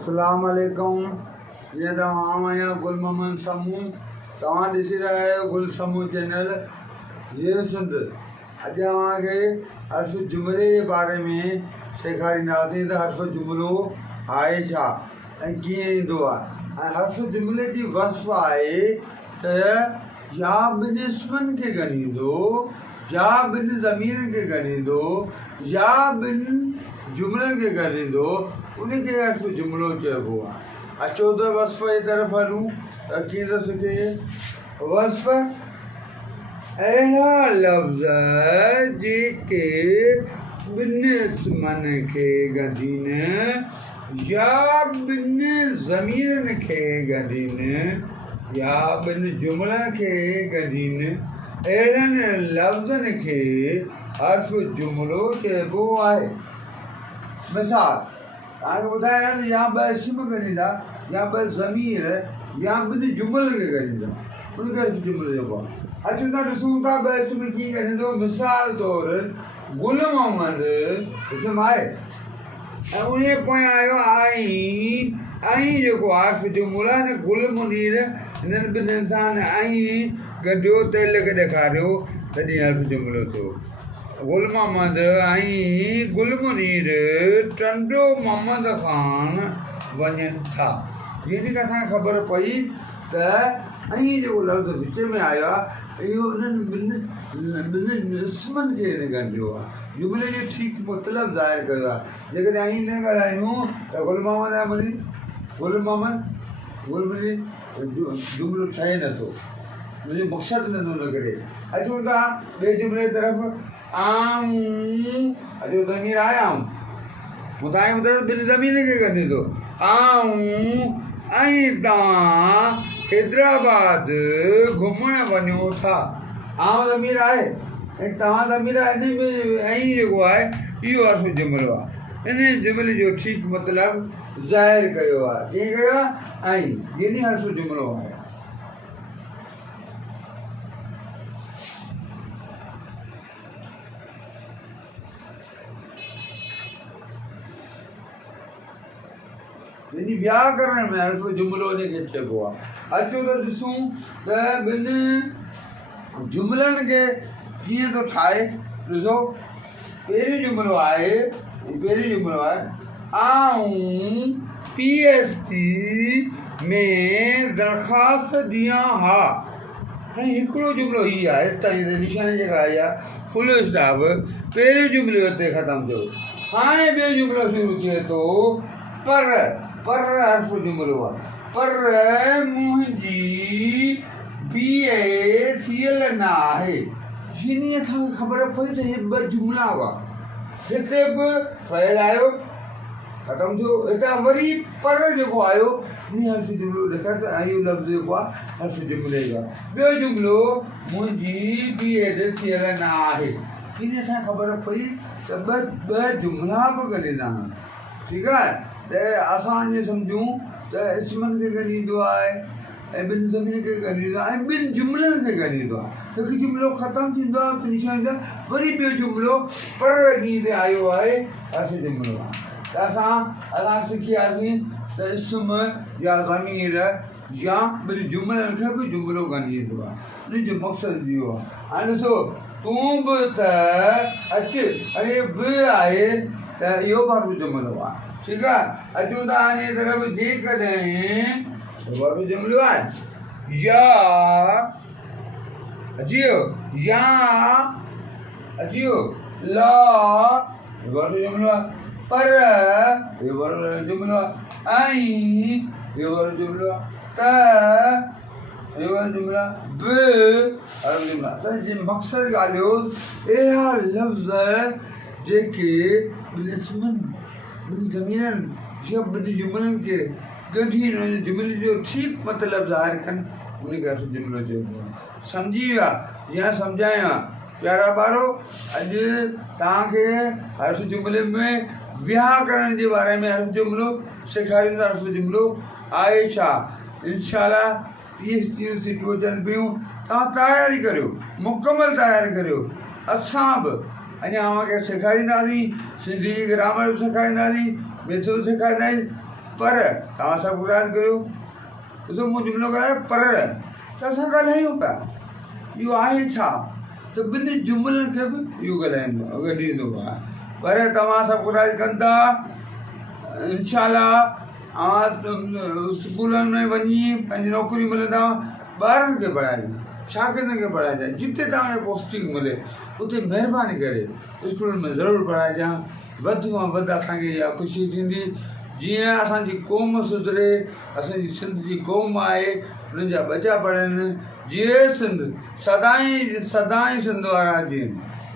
अस्सलाम वालेकुम। ये तमाम आहियां गुल मोहम्मद समूह। तव्हां ॾिसी रहिया आहियो गुल समूह चैनल। ये सिंध अॼु तव्हांखे हर्फ़ जुमिले जे बारे में सेखारींदासीं त हर्फ़ जुमिलो आहे छा ऐं कीअं ईंदो आहे। ऐं हर्फ़ जुमिले जी वस्फ़ आहे त या ॿिनि इस्मनि खे ॻणींदो, या ॿिनि ज़मीरनि खे ॻणींदो, या ॿिनि जुमिलनि खे ॻणींदो, उनखे हर्फ़ जुमिलो चइबो आहे। अचो त वस्फ़ जी तरफ़ हलूं त कीअं त सिखे। वस्फ़ अहिड़ा लफ़्ज़ जेके ॿिनि इस्मनि खे ॻंढीनि या ॿिनि ज़मीरनि खे ॻंढीनि या ॿिनि जुमिलनि खे ॻंढीनि, अहिड़नि लफ़्ज़नि खे हर्फ़ जुमिलो चइबो आहे। मिसाल तव्हांखे ॿुधायां त या ॿ इस्म ॻणींदा, या ॿ ज़मीर, या ॿिनि जुमिलनि खे ॻणींदा, उनखे हर्फ़ जुमिलो चइबो आहे। अचूं था ॾिसूं था ॿ इस्म कीअं ॻणींदो। मिसाल तौरु गुल मोहम्मद इस्म आहे ऐं उन पोयां आयो आई। आई जेको हर्फ़ जुमिलो आहे न, गुल मुनीर, हिननि ॿिन्हिनि सां आई गॾियो तेल खे ॾेखारियो तॾहिं हर्फ़ जुमिलो थियो। गुल मोहम्मद ऐं गुल मुनीर टंडो मोहम्मद ख़ान वञनि था। यानी कि असांखे ख़बर पई त ऐं जेको लफ़्ज़ विच में आयो आहे इहो उन्हनि ॿिनि इस्मनि खे ॻंढियो आहे, जुमिले जो ठीकु मतिलबु ज़ाहिर कयो आहे। जेकॾहिं ऐं न ॻाल्हायूं त गुल मोहम्मद ऐं मुनीर, गुल मोहम्मद गुल मुनीर जुमिलो ठहे नथो, मुंहिंजो मक़सदु नथो न करे। अचूं था ॿिए जुमिले जी तरफ़। आऊं अॼु ज़मीर आयाऊं, मूं तव्हांखे ॿुधायो ॿिनि ज़मीर खे ॻंढींदो। आऊं ऐं तव्हां हैदराबाद घुमणु वञो था। आऊं ज़मीर आहे ऐं तव्हां ज़मीर आहे, इन में ऐं जेको आहे इहो हर्फ़ जुमिलो आहे। इन जुमिले जो ठीकु मतिलबु ज़ाहिर कयो आहे। कीअं कयो आहे? ऐं यानी हर्फ़ जुमिलो आहे। यानी व्याकरण में हर्फ़ जुमिलो इनखे चइबो आहे। अचो त ॾिसूं त ॿिनि जुमिलनि खे कीअं थो ठाहे। ॾिसो पहिरियों जुमिलो आहे, आऊं PST में दरख़्वास्त ॾियां हा। ऐं हिकिड़ो जुमिलो हीअ आहे, ताईं निशानी जेका आई आहे फुल स्टॉप, पहिरियों जुमिलो हिते ख़तमु थियो। हाणे ॿियो जुमिलो शुरू थिए थो। पर हर्फ़ जुमिलो आहे। पर मुंहिंजी BACL न आहे। यानी असांखे ख़बर पई त इहे ॿ जुमिला हुआ। हिते बि फ़इल आयो ख़तमु थियो, हितां वरी पर जेको आयो इन हर्फ़ जुमिलो ॾेखारे त इहो लफ़्ज़ जेको आहे हर्फ़ जुमिले जो आहे। ॿियो जुमिलो मुंहिंजी BACL न आहे। इन असांखे ख़बर पई त ॿ जुमिला बि ॻंढींदा आहिनि। ठीकु आहे, त असां ईअं सम्झूं त इस्मनि खे ॻंढींदो आहे ऐं ॿिनि ज़मीन खे ॻंढींदो आहे ऐं ॿिनि जुमिलनि खे ॻंढींदो आहे। हिकु जुमिलो ख़तमु थींदो आहे त निशानी ईंदो आहे, वरी ॿियो जुमिलो पर हीअं आयो आहे हर्फ़ जुमिलो आहे। त असां सिखियासीं त इस्म या ज़मीर या ॿिनि जुमिलनि खे बि जुमिलो ॻंढींदो आहे। उन जो मक़सदु इहो आहे। हाणे ॾिसो तूं बि त अचु, अरे बि आहे त इहो बि हर्फ़ जुमिलो आहे। ठीकु आहे, अचूं था हाणे तरफ़। जेकॾहिं हर्फ़ जुमिलो आहे या अचियो, या अचियो, ला हर्फ़ जुमिलो आहे। पर इहो हर्फ़ जुमिलो आहे। ऐं इहो हर्फ़ जुमिलो आहे। त इहो हर्फ़ जुमिलो आहे। बि हर्फ़ जुमिलो आहे। त जे मक़सदु ॻाल्हियो अहिड़ा लफ़्ज़ जेके ॿिनि इस्मनि, ॿिनि ज़मीरनि या ॿिनि जुमिलनि खे ॻंढीनि, जुमिले जो ठीकु मतिलबु ज़ाहिर कनि, उनखे हर्फ़ जुमिलो चइबो आहे। सम्झी विया या सम्झायां? प्यारा ॿारो, अॼु तव्हांखे हर्फ़ जुमिले में व्याकरण जे बारे में हर्फ़ जुमिलो सेखारींदा। हर्फ़ जुमिलो आहे छा? इंशाअल्लाह PST सीटूं अचनि पियूं। तव्हां तयारी करियो, मुकमल तयारी करियो। असां बि अञा सेखारींदासीं, सिंधी ग्रामर बि सेखारींदासीं, मेथड सेखारींदासीं। पर तव्हां सभु ॻाल्हि कयो ॾिसो मूं जुमिलो ॻाल्हायो पर त असां ॻाल्हायूं पिया इहो आहे छा त ॿिनि जुमिलनि खे बि इहो ॻाल्हाईंदो आहे पर तव्हां सभु ॻाल्हि कंदा इनशाला स्कूलनि में वञी पंहिंजी नौकरी मिलंदा ॿारनि खे पढ़ाइजे शागिर्दनि खे पढ़ाइजे जिते तव्हांखे पोस्टिंग मिले उते महिरबानी करे स्कूलनि में ज़रूरु पढ़ाइजां वधि मां वधि असांखे इहा ख़ुशी थींदी जीअं असांजी क़ौम सुधरे असांजी सिंध जी क़ौम आहे उन्हनि जा बचा पढ़नि जीअं सिंध सदाईं सिंध वारा जीअं